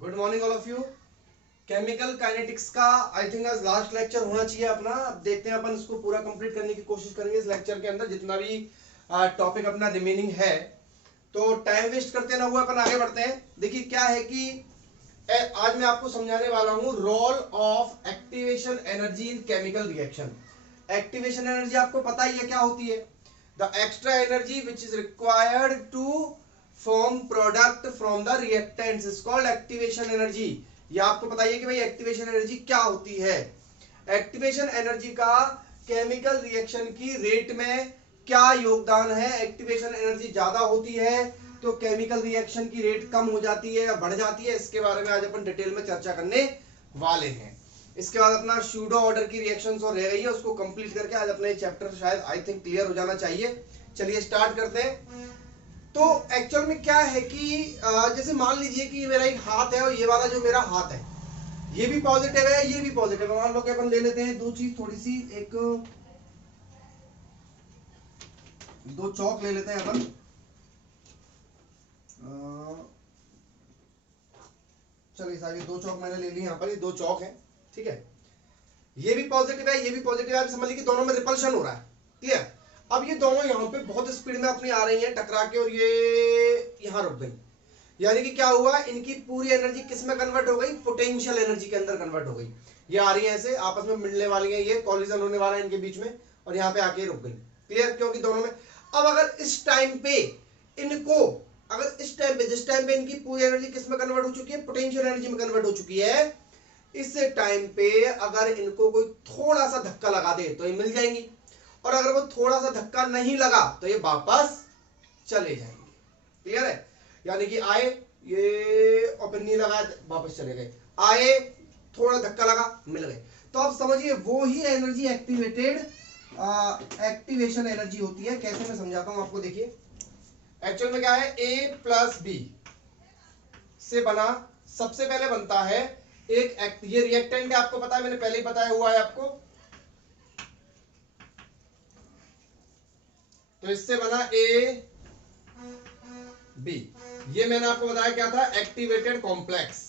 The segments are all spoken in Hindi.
Good morning all of you. Chemical kinetics का आई थिंक आज लास्ट लेक्चर होना चाहिए अपना। अब देखते हैं अपन इसको पूरा कंप्लीट करने की कोशिश करेंगे इस लेक्चर के अंदर जितना भी टॉपिक अपना रिमेनिंग है। तो टाइम वेस्ट करते ना हुआ अपन आगे बढ़ते हैं। देखिए क्या है कि आज मैं आपको समझाने वाला हूं role of activation energy in chemical reaction. Activation energy आपको पता ही है क्या होती है। The extra energy which is required to form product from the reactants is called activation energy. ये आपको पता है कि भाई एक्टिवेशन एनर्जी क्या होती है। एक्टिवेशन एनर्जी का केमिकल रिएक्शन की रेट में क्या योगदान है। एक्टिवेशन एनर्जी ज्यादा होती है तो केमिकल रिएक्शन की रेट कम हो जाती है या बढ़ जाती है। इसके बारे में आज अपन डिटेल में चर्चा करने वाले हैं। इसके बाद अपना सूडो ऑर्डर की रिएक्शंस और रह गई है, उसको कंप्लीट करके आज अपना ये चैप्टर शायद आई थिंक क्लियर हो जाना चाहिए। चलिए स्टार्ट करते हैं। तो एक्चुअल में क्या है कि जैसे मान लीजिए कि ये मेरा एक हाथ है और ये वाला जो मेरा हाथ है ये भी पॉजिटिव है ये भी पॉजिटिव है। मान लो कि अपन ले लेते हैं दो चीज थोड़ी सी एक दो चौक ले लेते हैं अपन। चलिए साहब ये दो चौक मैंने ले ली यहाँ पर, ये दो चौक है ठीक है। ये भी पॉजिटिव है ये भी पॉजिटिव है। आप समझ लीजिए कि दोनों में रिपल्शन हो रहा है। क्लियर। अब ये दोनों यहाँ पे बहुत स्पीड में अपनी आ रही हैं टकरा के और ये यहाँ रुक गई। यानी कि क्या हुआ, इनकी पूरी एनर्जी किस में कन्वर्ट हो गई, पोटेंशियल एनर्जी के अंदर कन्वर्ट हो गई। ये आ रही है ऐसे आपस में मिलने वाली है, ये कॉलिजन होने वाला है इनके बीच में और यहाँ पे आके रुक गई। क्लियर। क्योंकि दोनों में अब अगर इस टाइम पे इनको अगर इस टाइम पे जिस टाइम पे इनकी पूरी एनर्जी किस में कन्वर्ट हो चुकी है, पोटेंशियल एनर्जी में कन्वर्ट हो चुकी है, इस टाइम पे अगर इनको कोई थोड़ा सा धक्का लगा दे तो ये मिल जाएंगी और अगर वो थोड़ा सा धक्का नहीं लगा तो ये वापस चले जाएंगे। क्लियर है। यानी कि आए ये और नहीं लगा वापस चले गए, आए थोड़ा धक्का लगा मिल गए। तो आप समझिए वो ही एनर्जी एक्टिवेटेड एक्टिवेशन एनर्जी होती है। कैसे मैं समझाता हूं आपको। देखिए एक्चुअल में क्या है, ए प्लस बी से बना सबसे पहले बनता है एक ये रिएक्टेंट है, आपको पता है मैंने पहले ही बताया हुआ है आपको। तो इससे बना ए बी, ये मैंने आपको बताया क्या था, एक्टिवेटेड कॉम्प्लेक्स।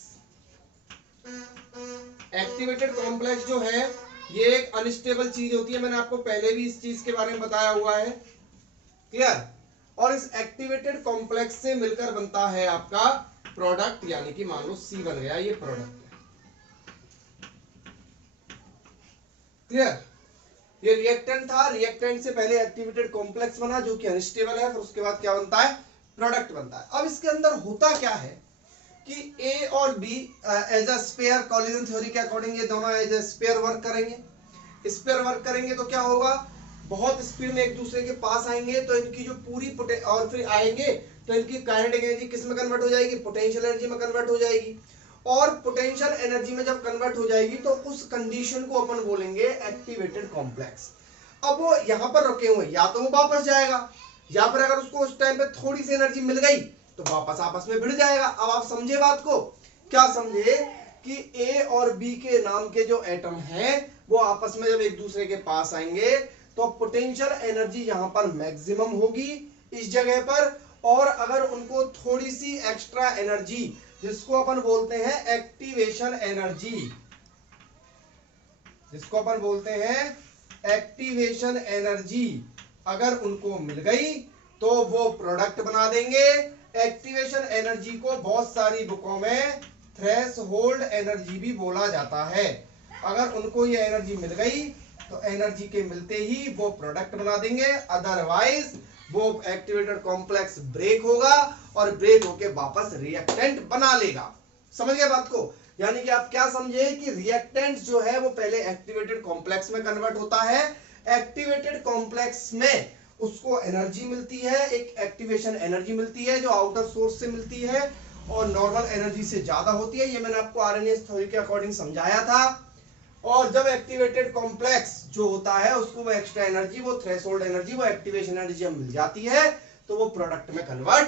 एक्टिवेटेड कॉम्प्लेक्स जो है ये एक अनस्टेबल चीज होती है, मैंने आपको पहले भी इस चीज के बारे में बताया हुआ है। क्लियर। और इस एक्टिवेटेड कॉम्प्लेक्स से मिलकर बनता है आपका प्रोडक्ट, यानी कि मान लो सी बन गया ये प्रोडक्ट। क्लियर। ये रिएक्टेंट था, रिएक्टेंट से पहले एक्टिवेटेड कॉम्प्लेक्स बना जो कि अनस्टेबल है, फिर उसके बाद क्या बनता है, प्रोडक्ट बनता है। अब इसके अंदर होता क्या है कि ए और B as a sphere, collision theory के अकॉर्डिंग ये दोनों एज अ स्पेयर वर्क करेंगे। स्पेयर वर्क करेंगे तो क्या होगा, बहुत स्पीड में एक दूसरे के पास आएंगे तो इनकी जो पूरी और फिर आएंगे तो इनकी काइनेटिक एनर्जी किस में कन्वर्ट हो जाएगी, पोटेंशियल एनर्जी में कन्वर्ट हो जाएगी। और पोटेंशियल एनर्जी में जब कन्वर्ट हो जाएगी तो उस कंडीशन को अपन बोलेंगे एक्टिवेटेड कॉम्प्लेक्स। अब वो यहां पर रुके हुए या तो वो वापस जाएगा या फिर अगर उसको उस टाइम पे थोड़ी सी एनर्जी मिल गई तो वापस आपस में भिड़ जाएगा। अब आप समझे बात को, क्या समझे कि ए और बी के नाम के जो एटम हैं वो आपस में जब एक दूसरे के पास आएंगे तो पोटेंशियल एनर्जी यहां पर मैक्सिमम होगी इस जगह पर। और अगर उनको थोड़ी सी एक्स्ट्रा एनर्जी जिसको अपन बोलते हैं एक्टिवेशन एनर्जी, जिसको अपन बोलते हैं एक्टिवेशन एनर्जी, अगर उनको मिल गई तो वो प्रोडक्ट बना देंगे। एक्टिवेशन एनर्जी को बहुत सारी बुकों में थ्रेशोल्ड एनर्जी भी बोला जाता है। अगर उनको ये एनर्जी मिल गई तो एनर्जी के मिलते ही वो प्रोडक्ट बना देंगे, अदरवाइज वो एक्टिवेटेड कॉम्प्लेक्स ब्रेक होगा और ब्रेक होके वापस रिएक्टेंट बना लेगा। समझ गए बात को। यानी कि आप क्या समझे कि रिएक्टेंट जो है वो पहले एक्टिवेटेड कॉम्प्लेक्स में कन्वर्ट होता है, एक्टिवेटेड कॉम्प्लेक्स में उसको एनर्जी मिलती है, एक एक्टिवेशन एनर्जी मिलती है जो आउटर सोर्स से मिलती है और नॉर्मल एनर्जी से ज्यादा होती है। ये मैंने आपको आरएनएस थ्योरी के अकॉर्डिंग समझाया था। और जब एक्टिवेटेड कॉम्प्लेक्स जो होता है उसको वो एक्स्ट्रा एनर्जी, वो थ्रेशोल्ड एनर्जी, वो एक्टिवेशन एनर्जी जब मिल जाती है तो वो प्रोडक्ट में कन्वर्ट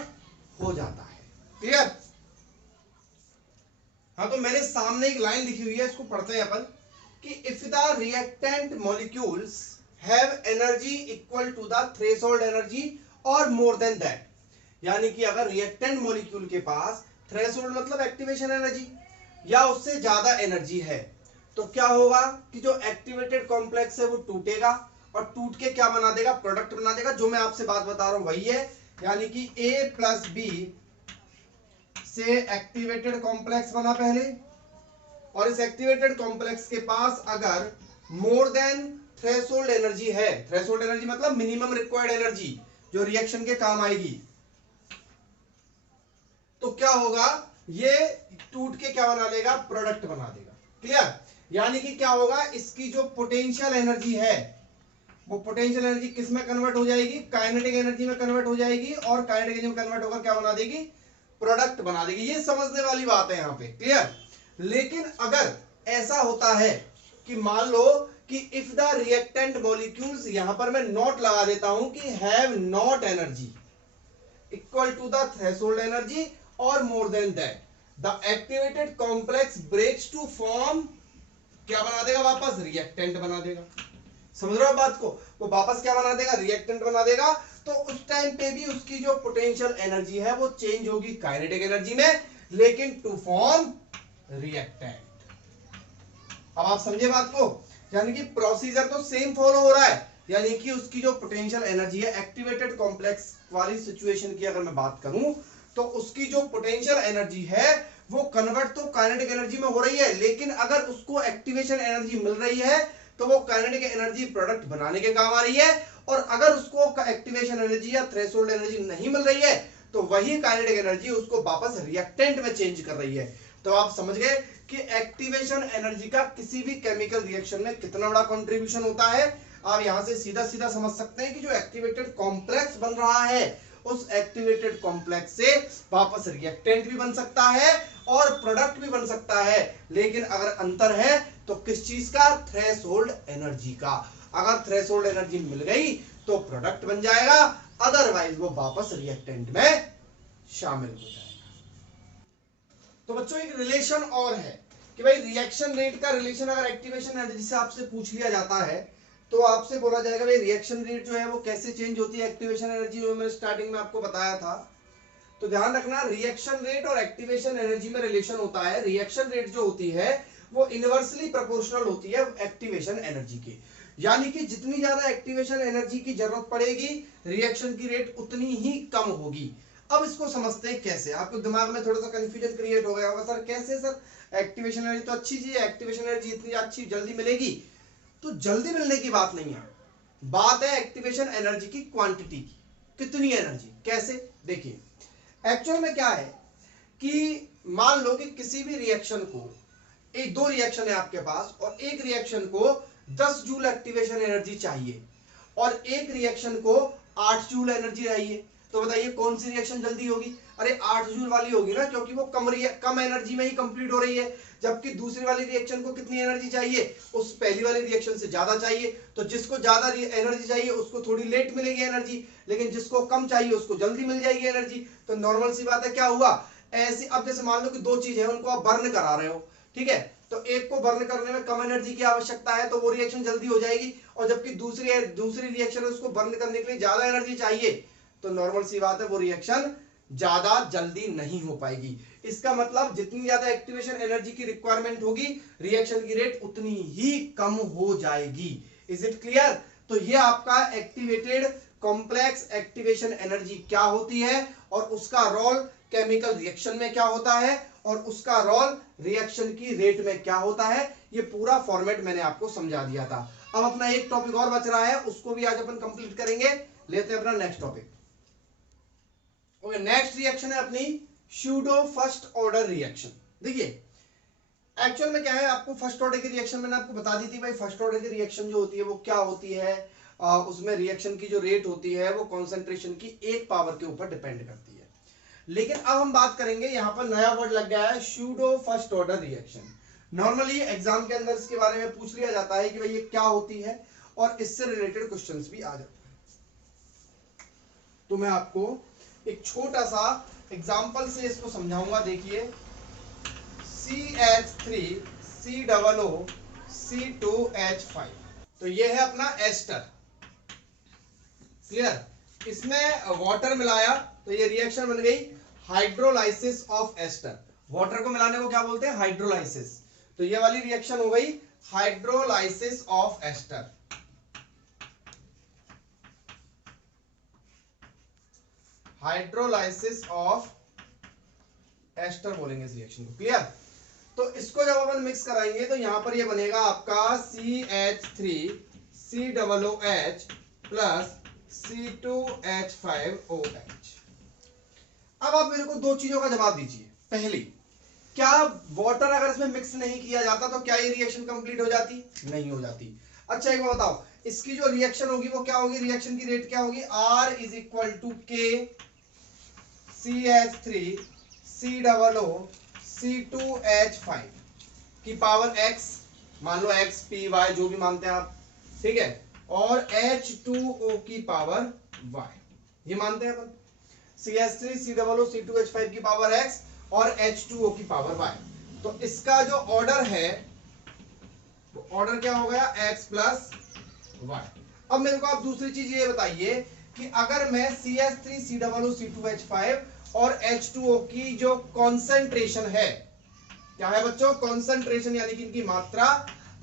हो जाता है। क्लियर। हाँ तो मैंने सामने एक लाइन लिखी हुई है, इसको पढ़ते हैं अपन कि if the reactant molecules have energy equal to the threshold energy और मोर देन दैट, यानी कि अगर रिएक्टेंट मॉलिक्यूल के पास थ्रेशोल्ड मतलब एक्टिवेशन एनर्जी, या उससे ज्यादा एनर्जी है, तो क्या होगा कि जो एक्टिवेटेड कॉम्प्लेक्स है वो टूटेगा और टूट के क्या बना देगा, प्रोडक्ट बना देगा। जो मैं आपसे बात बता रहा हूं वही है, यानी कि A प्लस बी से एक्टिवेटेड कॉम्प्लेक्स बना पहले, और इस एक्टिवेटेड कॉम्प्लेक्स के पास अगर मोर देन थ्रेशोल्ड एनर्जी है, थ्रेशोल्ड एनर्जी मतलब मिनिमम रिक्वायर्ड एनर्जी जो रिएक्शन के काम आएगी, तो क्या होगा, ये टूट के क्या बना लेगा, प्रोडक्ट बना देगा। क्लियर? यानी कि क्या होगा, इसकी जो पोटेंशियल एनर्जी है वो पोटेंशियल एनर्जी किस में कन्वर्ट हो जाएगी, काइनेटिक एनर्जी में कन्वर्ट हो जाएगी, और काइनेटिक एनर्जी में कन्वर्ट होकर क्या बना देगी, प्रोडक्ट बना देगी। ये समझने वाली बात है यहाँ पे। क्लियर? लेकिन अगर ऐसा होता है कि मान लो कि इफ द रिएक्टेंट मॉलिक्यूल्स, यहां पर मैं नॉट लगा देता हूं कि have not energy equal to the threshold energy और more than that, the activated complex breaks to form, क्या बना देगा, वापस रिएक्टेंट बना देगा। समझ रहे हो बात को? वो वापस क्या बना देगा, रिएक्टेंट बना देगा। तो उस टाइम पे भी उसकी जो पोटेंशियल एनर्जी है वो चेंज होगी काइनेटिक एनर्जी में, लेकिन टू फॉर्म रिएक्टेंट। अब आप समझे बात को? यानी कि प्रोसीजर तो सेम फॉलो हो रहा है, यानी कि उसकी जो पोटेंशियल एनर्जी है एक्टिवेटेड कॉम्प्लेक्स वाली सिचुएशन की अगर मैं बात करूं, तो उसकी जो पोटेंशियल एनर्जी है वो कन्वर्ट तो काइनेटिक एनर्जी में हो रही है, लेकिन अगर उसको एक्टिवेशन एनर्जी मिल रही है तो वो काइनेटिक एनर्जी प्रोडक्ट बनाने के काम आ रही है, और अगर उसको एक्टिवेशन एनर्जी या थ्रेशोल्ड एनर्जी नहीं मिल रही है तो वही काइनेटिक एनर्जी उसको वापस रिएक्टेंट में चेंज कर रही है। तो आप समझ गए कि एक्टिवेशन एनर्जी का किसी भी केमिकल रिएक्शन में कितना बड़ा कंट्रीब्यूशन होता है। आप यहां से सीधा सीधा समझ सकते हैं कि जो एक्टिवेटेड कॉम्प्लेक्स बन रहा है उस एक्टिवेटेड कॉम्प्लेक्स से वापस रिएक्टेंट भी बन सकता है और प्रोडक्ट भी बन सकता है, लेकिन अगर अंतर है तो किस चीज का, थ्रेशोल्ड एनर्जी का। अगर थ्रेशोल्ड एनर्जी मिल गई तो प्रोडक्ट बन जाएगा, अदरवाइज वो वापस रिएक्टेंट में शामिल हो जाएगा। तो बच्चों एक रिलेशन और है कि भाई रिएक्शन रेट का रिलेशन अगर एक्टिवेशन एनर्जी से आपसे पूछ लिया जाता है तो आपसे बोला जाएगा भाई रिएक्शन रेट जो है वो कैसे चेंज होती है एक्टिवेशन एनर्जी में, मैंने स्टार्टिंग में आपको बताया था। तो ध्यान रखना, रिएक्शन रेट और एक्टिवेशन एनर्जी में रिलेशन होता है। रिएक्शन रेट जो होती है वो इनवर्सली प्रोपोर्शनल होती है एक्टिवेशन एनर्जी के, यानी कि जितनी ज्यादा एक्टिवेशन एनर्जी की जरूरत पड़ेगी रिएक्शन की रेट उतनी ही कम होगी। अब इसको समझते हैं कैसे। आपको दिमाग में थोड़ा सा कंफ्यूजन क्रिएट हो गया होगा, सर कैसे, सर एक्टिवेशन एनर्जी तो अच्छी चीज है, एक्टिवेशन एनर्जी इतनी अच्छी जल्दी मिलेगी। तो जल्दी मिलने की बात नहीं है, बात है एक्टिवेशन एनर्जी की क्वांटिटी की, कितनी एनर्जी, कैसे। देखिए एक्चुअल में क्या है कि मान लो कि किसी भी रिएक्शन को, एक दो रिएक्शन है आपके पास और एक रिएक्शन को 10 जूल एक्टिवेशन एनर्जी चाहिए और एक रिएक्शन को 8 जूल एनर्जी चाहिए, तो बताइए कौन सी रिएक्शन जल्दी होगी? अरे 8 जूल वाली होगी ना, क्योंकि वो कम एनर्जी में ही कंप्लीट हो रही है, जबकि दूसरी वाली रिएक्शन को कितनी एनर्जी चाहिए, उस पहली वाली रिएक्शन से ज्यादा चाहिए। तो जिसको ज्यादा एनर्जी चाहिए उसको थोड़ी लेट मिलेगी एनर्जी, लेकिन जिसको कम चाहिए उसको जल्दी मिल जाएगी एनर्जी। तो नॉर्मल सी बात है, क्या हुआ ऐसे। अब जैसे मान लो कि दो चीज है उनको आप बर्न करा रहे हो, ठीक है, तो एक को बर्न करने में कम एनर्जी की आवश्यकता है तो वो रिएक्शन जल्दी हो जाएगी, और जबकि दूसरी रिएक्शन है उसको बर्न करने के लिए ज्यादा एनर्जी चाहिए, तो नॉर्मल सी बात है वो रिएक्शन ज्यादा जल्दी नहीं हो पाएगी। इसका मतलब जितनी ज्यादा एक्टिवेशन एनर्जी की रिक्वायरमेंट होगी रिएक्शन की रेट उतनी ही कम हो जाएगी। Is it clear? तो ये आपका एक्टिवेटेड कॉम्प्लेक्स एक्टिवेशन एनर्जी क्या होती है और उसका रोल केमिकल रिएक्शन में क्या होता है और उसका रोल रिएक्शन की रेट में क्या होता है, ये पूरा फॉर्मेट मैंने आपको समझा दिया था। अब अपना एक टॉपिक और बच रहा है, उसको भी आज अपन कंप्लीट करेंगे। लेते हैं अपना next topic. Okay, next reaction है अपनी स्यूडो फर्स्ट ऑर्डर रिएक्शन। देखिए एक्चुअल में क्या है, आपको फर्स्ट ऑर्डर की रिएक्शन मैंने आपको बता दी थी भाई। फर्स्ट ऑर्डर की रिएक्शन जो होती है वो क्या होती है, उसमें रिएक्शन की जो रेट होती है वो कॉन्सेंट्रेशन की एक पावर के ऊपर डिपेंड करती है। लेकिन अब हम बात करेंगे, यहाँ पर नया वर्ड लग गया है pseudo first order reaction. Normally exam के अंदर इसके बारे में पूछ लिया जाता है कि भाई ये क्या होती है, और इससे रिलेटेड क्वेश्चंस भी आ जाते हैं। तो मैं आपको एक छोटा सा एग्जांपल से इसको समझाऊंगा। देखिए CH3 COO C2H5, तो ये है अपना एस्टर। क्लियर? इसमें वाटर मिलाया तो ये रिएक्शन बन गई हाइड्रोलाइसिस ऑफ एस्टर। वाटर को मिलाने को क्या बोलते हैं? हाइड्रोलाइसिस। तो ये वाली रिएक्शन हो गई hydrolysis of ester. Hydrolysis of ester बोलेंगे इस रिएक्शन को। क्लियर? तो इसको जब अपन मिक्स कराएंगे तो यहां पर ये बनेगा आपका CH3COOH प्लस C2H5OH। अब आप मेरे को दो चीजों का जवाब दीजिए। पहली, क्या वाटर अगर इसमें मिक्स नहीं किया जाता तो क्या ये रिएक्शन कंप्लीट हो जाती? नहीं हो जाती। अच्छा एक बात बताओ, इसकी जो रिएक्शन होगी वो क्या होगी? रिएक्शन की रेट क्या होगी? R is equal to K CH3COOC2H5 की पावर x, मान लो x p y जो भी मानते हैं आप, ठीक है, और H2O की पावर y, ये मानते हैं अपन। CH3COOC2H5 की पावर x और H2O की पावर y। तो इसका जो ऑर्डर है वो ऑर्डर क्या हो गया? x plus y। अब मेरे को आप दूसरी चीज ये बताइए कि अगर मैं CH3COOC2H5 और H2O की जो कॉन्सेंट्रेशन है, क्या है बच्चों? कॉन्सेंट्रेशन यानी कि इनकी मात्रा,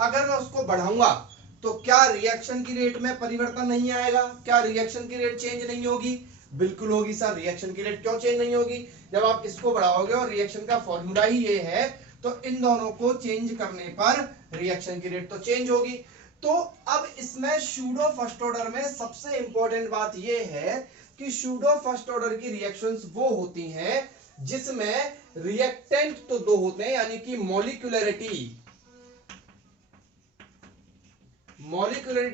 अगर मैं उसको बढ़ाऊंगा तो क्या रिएक्शन की रेट में परिवर्तन नहीं आएगा? क्या रिएक्शन की रेट चेंज नहीं होगी? बिल्कुल होगी सर। रिएक्शन की रेट क्यों चेंज नहीं होगी? जब आप इसको बढ़ाओगे, और रिएक्शन का फॉर्मूला ही ये है, तो इन दोनों को चेंज करने पर रिएक्शन की रेट तो चेंज होगी। तो अब इसमें सूडो फर्स्ट ऑर्डर में सबसे इंपॉर्टेंट बात ये है कि सूडो फर्स्ट ऑर्डर की रिएक्शंस वो होती हैं जिसमें रिएक्टेंट तो दो होते हैं, यानी कि मॉलिक्यूलरिटी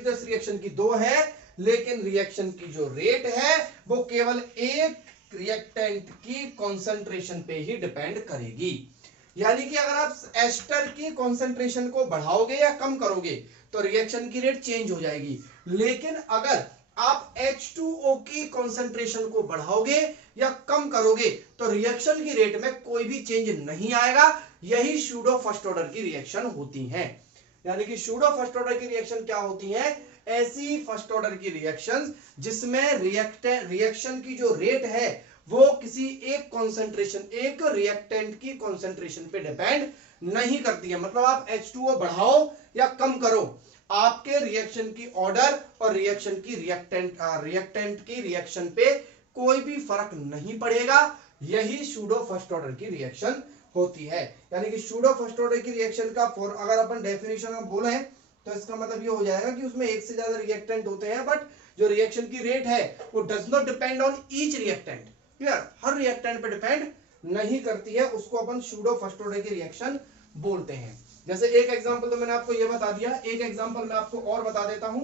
तो इस रिएक्शन की दो है, लेकिन रिएक्शन की जो रेट है वो केवल एक रिएक्टेंट की कॉन्सेंट्रेशन पे ही डिपेंड करेगी। यानी कि अगर आप एस्टर की कॉन्सेंट्रेशन को बढ़ाओगे या कम करोगे तो रिएक्शन की रेट चेंज हो जाएगी, लेकिन अगर आप H2O की कॉन्सेंट्रेशन को बढ़ाओगे या कम करोगे तो रिएक्शन की रेट में कोई भी चेंज नहीं आएगा। यही सूडो फर्स्ट ऑर्डर की रिएक्शन होती हैं। यानी कि सूडो फर्स्ट ऑर्डर की रिएक्शन क्या होती हैं? ऐसी फर्स्ट ऑर्डर की रिएक्शन जिसमें रिएक्शन की जो रेट है वो किसी एक कॉन्सेंट्रेशन, एक रिएक्टेंट की कॉन्सेंट्रेशन पे डिपेंड नहीं करती है। मतलब आप H2O बढ़ाओ या कम करो, आपके रिएक्शन की ऑर्डर और रिएक्शन की रिएक्टेंट की रिएक्शन पे कोई भी फर्क नहीं पड़ेगा। यही सूडो फर्स्ट ऑर्डर की रिएक्शन होती है। यानी कि सूडो फर्स्ट ऑर्डर की रिएक्शन का अगर अपन डेफिनेशन में बोले तो इसका मतलब ये हो जाएगा कि उसमें एक से ज्यादा रिएक्टेंट होते हैं, बट जो रिएक्शन की रेट है वो does not depend on each reactant. Clear? Her reactant पे डिपेंड नहीं करती है, उसको अपन सूडो फर्स्ट ऑर्डर की रिएक्शन बोलते हैं। जैसे एक एग्जांपल तो मैंने आपको ये बता दिया, एक एग्जांपल मैं आपको और बता देता हूं।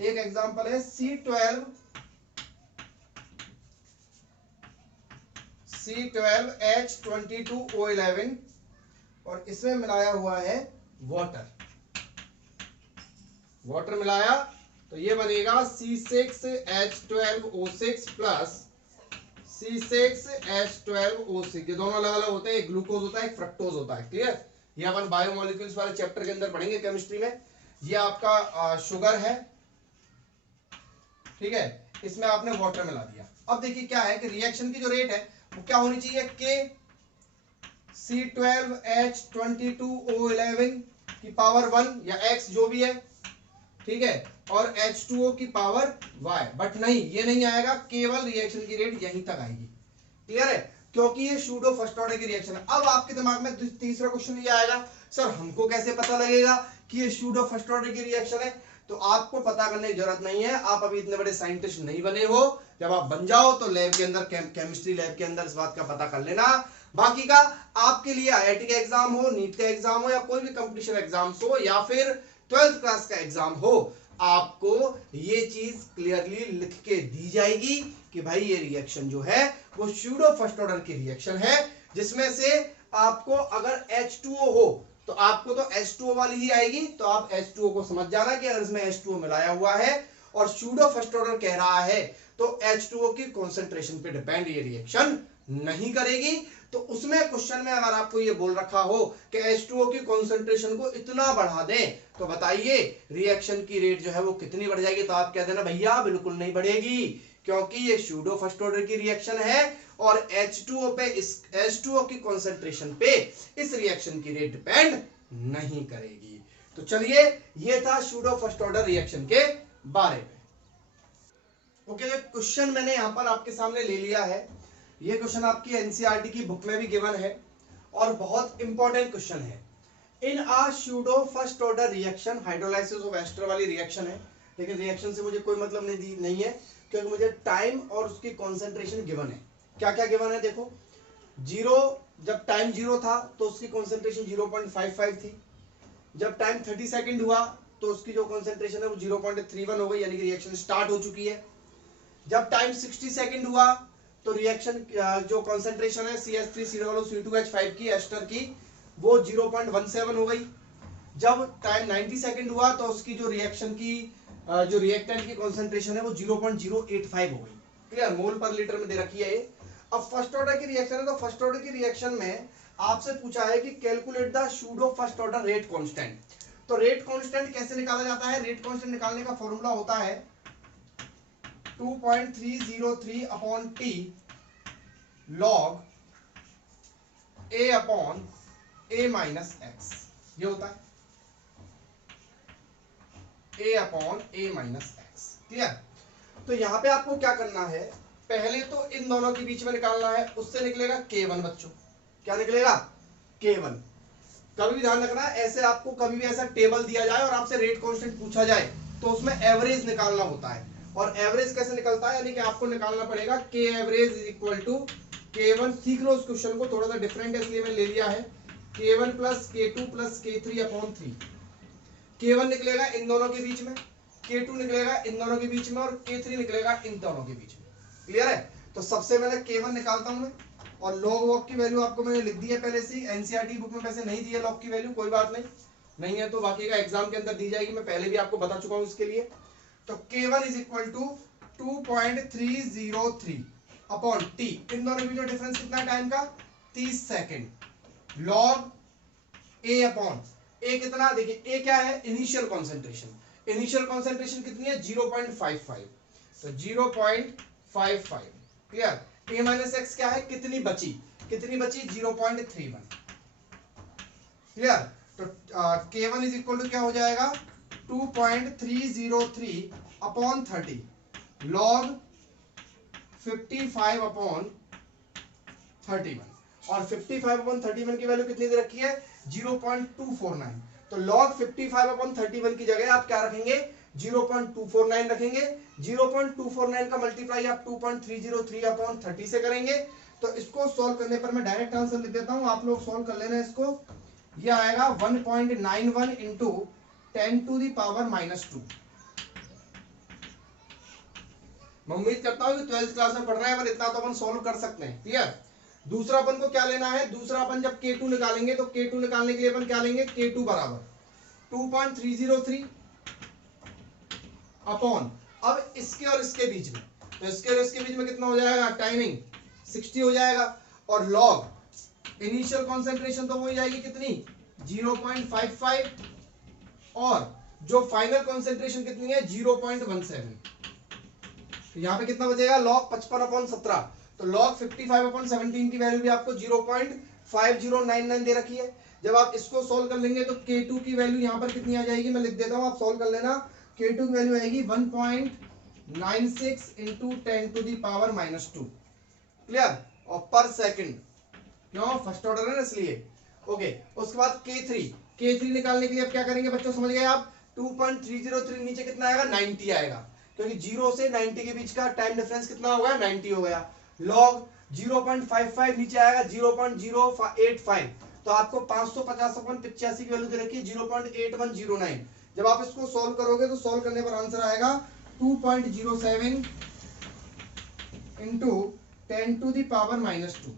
एक एग्जांपल है C12H22O11 और इसमें मिलाया हुआ है वाटर मिलाया, तो ये बनेगा C6H12O6 प्लस C6H12O6। ये दोनों अलग अलग होते हैं, एक ग्लूकोज होता है, एक फ्रक्टोज होता है। क्लियर? ये अपन बायोमोलिक्यूल्स वाले चैप्टर के अंदर पढ़ेंगे केमिस्ट्री में। ये आपका शुगर है, ठीक है, इसमें आपने वाटर मिला दिया। अब देखिए क्या है कि रिएक्शन की जो रेट है वो क्या होनी चाहिए? K C12H22O11 की पावर 1 या x जो भी है, ठीक है, और H2O की पावर y। बट नहीं, ये नहीं आएगा, केवल रिएक्शन की रेट यहीं तक आएगी। क्लियर है? क्योंकि ये सूडो फर्स्ट ऑर्डर की रिएक्शन है। अब आपके दिमाग में तीसरा क्वेश्चन ये आएगा, सर हमको कैसे पता लगेगा कि ये सूडो फर्स्ट ऑर्डर की रिएक्शन है? तो आपको पता करने की जरूरत नहीं है, आप अभी इतने बड़े साइंटिस्ट नहीं बने हो। जब आप बन जाओ तो लैब के अंदर, केमिस्ट्री लैब के अंदर इस बात का पता कर लेना। बाकी का आपके लिए IIT का एग्जाम हो, नीट का एग्जाम हो, या कोई भी कंपटीशन एग्जाम हो, या फिर 12th क्लास का एग्जाम हो, आपको ये चीज क्लियरली लिख के दी जाएगी कि भाई ये रिएक्शन जो है वो सूडो फर्स्ट ऑर्डर की रिएक्शन है, जिसमें से आपको अगर H2O हो तो आपको तो H2O वाली ही आएगी। तो आप H2O को समझ जाना कि अगर इसमें H2O मिलाया हुआ है और सूडो फर्स्ट ऑर्डर कह रहा है तो H2O की कॉन्सेंट्रेशन पे डिपेंड ये रिएक्शन नहीं करेगी। तो उसमें क्वेश्चन में अगर आपको ये बोल रखा हो कि H2O की कॉन्सेंट्रेशन को इतना बढ़ा दें तो बताइए रिएक्शन की रेट जो है वो कितनी बढ़ जाएगी, तो आप कह देना भैया बिल्कुल नहीं बढ़ेगी, क्योंकि ये सूडो फर्स्ट ऑर्डर की रिएक्शन है और H2O पे इस H2O की कॉन्सेंट्रेशन पे इस रिएक्शन की रेट डिपेंड नहीं करेगी। तो चलिए ये था सूडो फर्स्ट ऑर्डर रिएक्शन के बारे में। ओके, क्वेश्चन मैंने यहां पर आपके सामने ले लिया है। ये क्वेश्चन आपकी एनसीईआरटी की बुक में भी गिवन है और बहुत इंपॉर्टेंट क्वेश्चन है। In a pseudo first order reaction, hydrolysis of ester वाली रिएक्शन है, लेकिन रिएक्शन से मुझे कोई मतलब नहीं है क्योंकि मुझे टाइम और उसकी कॉन्सेंट्रेशन गिवन है। क्या क्या गिवन है देखो, जीरो, जब टाइम जीरो था तो उसकी कॉन्सेंट्रेशन 0.55 थी, जब टाइम 30 सेकंड हुआ तो उसकी जो कॉन्सेंट्रेशन है वो 0.31 हो गई, यानी कि रिएक्शन स्टार्ट हो चुकी है। जब टाइम 60 सेकंड हुआ तो रिएक्शन जो कॉन्सेंट्रेशन है CH3COO2H5 की एस्टर की वो 0.17 हो गई। जब टाइम 90 सेकंड हुआ तो उसकी जो रिएक्शन की जो रिएक्टेंट की कॉन्सेंट्रेशन है वो 0.085 हो गई। क्लियर, मोल पर लीटर में दे रखी है ये। अब फर्स्ट ऑर्डर की रिएक्शन है तो फर्स्ट ऑर्डर की रिएक्शन में आपसे पूछा है कि calculate the pseudo first order rate constant. तो रेट कांस्टेंट कैसे निकाला जाता है? रेट कांस्टेंट निकालने का फॉर्मूला होता है 2.303 upon T log A upon A minus x, ये होता है A upon A minus x. Clear? तो यहां पे आपको क्या करना है, पहले तो इन दोनों के बीच में निकालना है, उससे निकलेगा K1 बच्चों। क्या निकलेगा? K1। कभी भी ध्यान रखना, ऐसे आपको कभी भी ऐसा टेबल दिया जाए और आपसे रेट कांस्टेंट पूछा जाए तो उसमें एवरेज निकालना होता है। और एवरेज कैसे निकलता है, यानी कि आपको निकालना पड़ेगा K average is equal to K1। सीख लो उस क्वेश्चन को, थोड़ा सा डिफरेंट है इसलिए मैंने ले लिया है। K1 plus K2 plus K3 upon 3। K1 निकलेगा इन दोनों के बीच में, K2 निकलेगा इन दोनों के बीच में और K3 निकलेगा इन दोनों के बीच में। क्लियर है? तो सबसे पहले K1 निकालता हूं मैं, और लॉग वॉग की वैल्यू आपको मैंने लिख दी है पहले से। एनसीईआरटी बुक में वैसे नहीं दी है लॉग की वैल्यू, कोई बात नहीं है तो बाकी का एग्जाम के अंदर दी जाएगी, मैं पहले भी आपको बता चुका हूं इसके लिए। तो K1 is equal to 2.303 upon T, इन दोनों के बीच में डिफरेंस कितना है टाइम का? 30 second, log A upon A कितना, देखिए A क्या है? Initial concentration. इनिशियल कॉन्सेंट्रेशन कितनी है? 0.55, तो 0.55। क्लियर? A माइनस एक्स क्या है? कितनी बची? कितनी बची? 0.31। क्लियर? तो K1 इज इक्वल टू क्या हो जाएगा? 2.303 अपॉन 30 लॉग 55 अपॉन 31, और 55 अपॉन 31 की वैल्यू कितनी दे रखी है? 0.249। तो लॉग 55 अपॉन 31 की जगह आप क्या रखेंगे? 0.249 रखेंगे। 0.249 का मल्टीप्लाई आप 2.303 अपॉन 30 से करेंगे। तो इसको सॉल्व करने पर मैं डायरेक्ट आंसर लिख देता हूं, आप लोग सॉल्व कर लेना इसको। ये आएगा 1.91 इंटू 10 टू दी पावर -2। मैं उम्मीद करता हूं कि 12th क्लास में पढ़ रहे हैं, पर इतना तो अपन सॉल्व कर सकते हैं। क्लियर? दूसरा अपन को क्या लेना है? दूसरा अपन जब K2 निकालेंगे तो K2 निकालने के लिए अपन क्या लेंगे? K2 बराबर 2.303 अपॉन, अब इसके और इसके बीच में, तो इसके और इसके बीच में कितना हो जाएगा? टाइमिंग 60 हो जाएगा, और लॉग इनिशियल कॉन्सेंट्रेशन तो वो हो जाएगी कितनी? 0.55, और जो फाइनल कॉन्सेंट्रेशन कितनी है? 0.17। तो यहाँ पे कितना बचेगा? लॉग 55/17। तो लॉग 55/17 की वैल्यू भी आपको 0.5099 दे रखी है। जब आप इसको सोल्व कर लेंगे तो K2 की वैल्यू यहाँ पर कितनी आ जाएगी? मैं लिख देता हूँ, आप सोल्व कर लेना। K2 की वैल्यू आएगी 1.96 into 10 to the power -2। Clear? और पर सेकंड, क्यों? फर्स्ट ऑर्डर है ना इसलिए। ओके, उसके बाद K3 निकालने के लिए अब क्या करेंगे बच्चों? समझ गए आप? 2.303 नीचे कितना आएगा? 90 आएगा, क्योंकि 0 से 90 के बीच का टाइम डिफरेंस कितना हो गया? 90 हो गया। लॉग 0.55 नीचे आएगा 0.085, तो आपको 550/85 की वैल्यू दे रखी है 0.8109। जब आप इसको सॉल्व करोगे तो सॉल्व करने पर आंसर आएगा 2.07 इंटू 10 टू दी पावर -2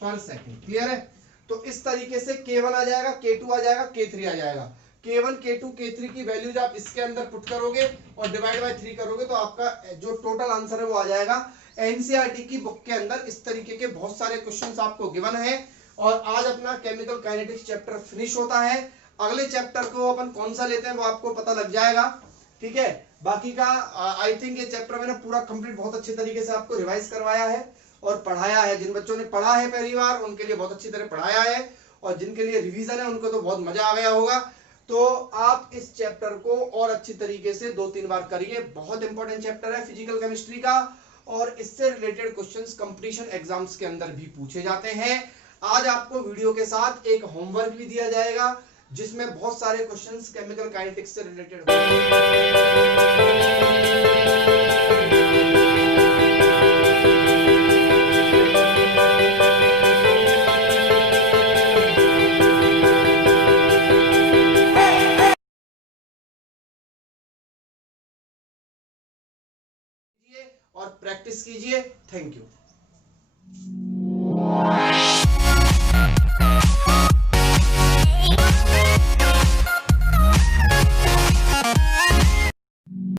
पर सेकंड। क्लियर है? तो इस तरीके से K1 आ जाएगा, K2 आ जाएगा, K3 आ जाएगा। K1, K2, K3 की वैल्यूज आप इसके अंदर पुट करोगे और डिवाइड बाय 3 करोगे तो आपका जो टोटल आंसर है वो आ जाएगा एनसीईआरटी की बुक के अंदर इस तरीके के बहुत सारे क्वेश्चंस आपको गिवन है। और आज अपना केमिकल काइनेटिक्स चैप्टर फिनिश होता है। अगले चैप्टर को अपन कौन सा लेते हैं वो आपको पता लग जाएगा, ठीक है। बाकी का आई थिंक ये चैप्टर मैंने पूरा कंप्लीट बहुत अच्छे तरीके से आपको रिवाइज करवाया है और पढ़ाया है। जिन बच्चों ने पढ़ा है पहली बार उनके लिए बहुत अच्छी तरह पढ़ाया है, और जिनके लिए रिवीजन है उनको तो बहुत मजा आ गया होगा। तो आप इस चैप्टर को और अच्छी तरीके से 2-3 बार करिए। बहुत इंपॉर्टेंट चैप्टर है फिजिकल केमिस्ट्री का, और इससे रिलेटेड क्वेश्चंस कंपटीशन एग्जाम्स के अंदर भी पूछे जाते हैं। आज आपको वीडियो के साथ एक होमवर्क भी दिया जाएगा जिसमें बहुत सारे क्वेश्चंस केमिकल काइनेटिक्स से रिलेटेड और प्रैक्टिस कीजिए। Thank you.